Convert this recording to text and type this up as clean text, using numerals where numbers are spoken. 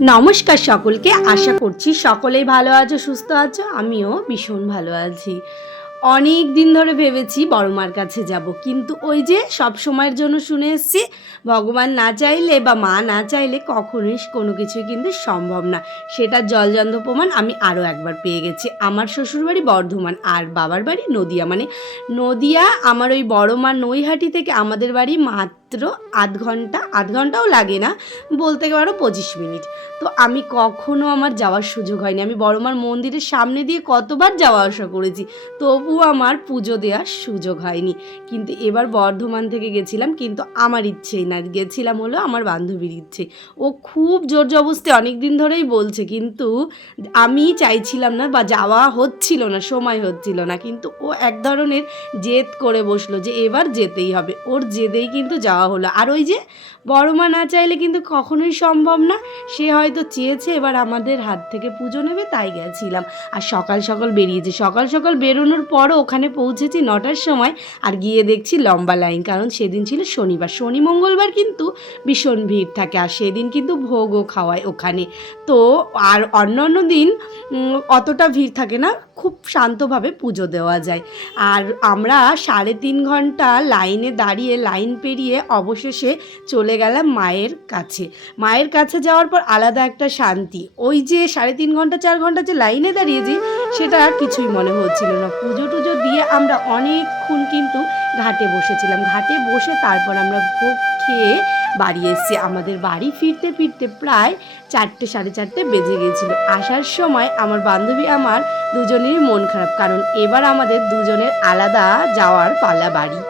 নমস্কার সকলকে, আশা করছি সকলেই ভালো আছো, সুস্থ আছো। আমিও ভীষণ ভালো আছি। অনেক দিন ধরে ভেবেছি বড় মার কাছে যাব, কিন্তু ওই যে সব সময়ের জন্য শুনে এসেছি ভগবান না চাইলে বা মা না চাইলে কখনোই কোনো কিছুই কিন্তু সম্ভব না। সেটা জলজন্ত প্রমাণ আমি আরও একবার পেয়ে গেছি। আমার শ্বশুরবাড়ি বর্ধমান আর বাবার বাড়ি নদিয়া, মানে নদিয়া আমার ওই বড় মা নৈহাটি থেকে আমাদের বাড়ি মাত্র আধ ঘন্টাও লাগে না, বলতে পারো 25 মিনিট। তো আমি কখনো আমার যাওয়ার সুযোগ হয়নি। আমি বড় মার মন্দিরের সামনে দিয়ে কতবার যাওয়া আসা করেছি, তবুও আমার পুজো দেওয়ার সুযোগ হয়নি। কিন্তু এবার বর্ধমান থেকে গেছিলাম, কিন্তু আমার ইচ্ছেই না, গেছিলাম হলো আমার বান্ধবীর ইচ্ছে। ও খুব জোর জবরদস্তি অনেক দিন ধরেই বলছে, কিন্তু আমি চাইছিলাম না বা যাওয়া হচ্ছিল না, সময় হচ্ছিল না। কিন্তু ও এক ধরনের জেদ করে বসলো যে এবার যেতেই হবে। ওর জেদেই কিন্তু যাওয়া হলো। আর ওই যে বড় মা না চাইলে কিন্তু কখনোই সম্ভব না। সে হয়তো চেয়েছে এবার আমাদের হাত থেকে পুজো নেবে, তাই গেছিলাম। আর সকাল সকাল বেরিয়েছি, সকাল সকাল বেরোনোর পরও ওখানে পৌঁছেছি 9টার সময়। আর গিয়ে দেখছি লম্বা লাইন, কারণ সেদিন ছিল শনিবার। শনি মঙ্গলবার কিন্তু ভীষণ ভিড় থাকে, আর সেদিন কিন্তু ভোগও খাওয়ায় ওখানে। তো আর অন্য দিন অতটা ভিড় থাকে না, খুব শান্তভাবে পুজো দেওয়া যায়। আর আমরা 3.5 ঘন্টা লাইনে দাঁড়িয়ে লাইন পেরিয়ে অবশেষে চলে গেলাম মায়ের কাছে। মায়ের কাছে যাওয়ার পর আলাদা একটা শান্তি। ওই যে 3.5 ঘন্টা 4 ঘন্টা যে লাইনে দাঁড়িয়েছি, সেটা কিছুই মনে হচ্ছিল না। পুজো টুজো দিয়ে আমরা অনেকক্ষণ কিন্তু ঘাটে বসেছিলাম। ঘাটে বসে তারপর আমরা ভোগ খেয়ে বাড়ি এসেছি। আমাদের বাড়ি ফিরতে ফিরতে প্রায় 4টে 4:30 বেজে গিয়েছিল। আসার সময় আমার বান্ধবী আমার দুজনেরই মন খারাপ, কারণ এবার আমাদের দুজনের আলাদা যাওয়ার পালা বাড়ি।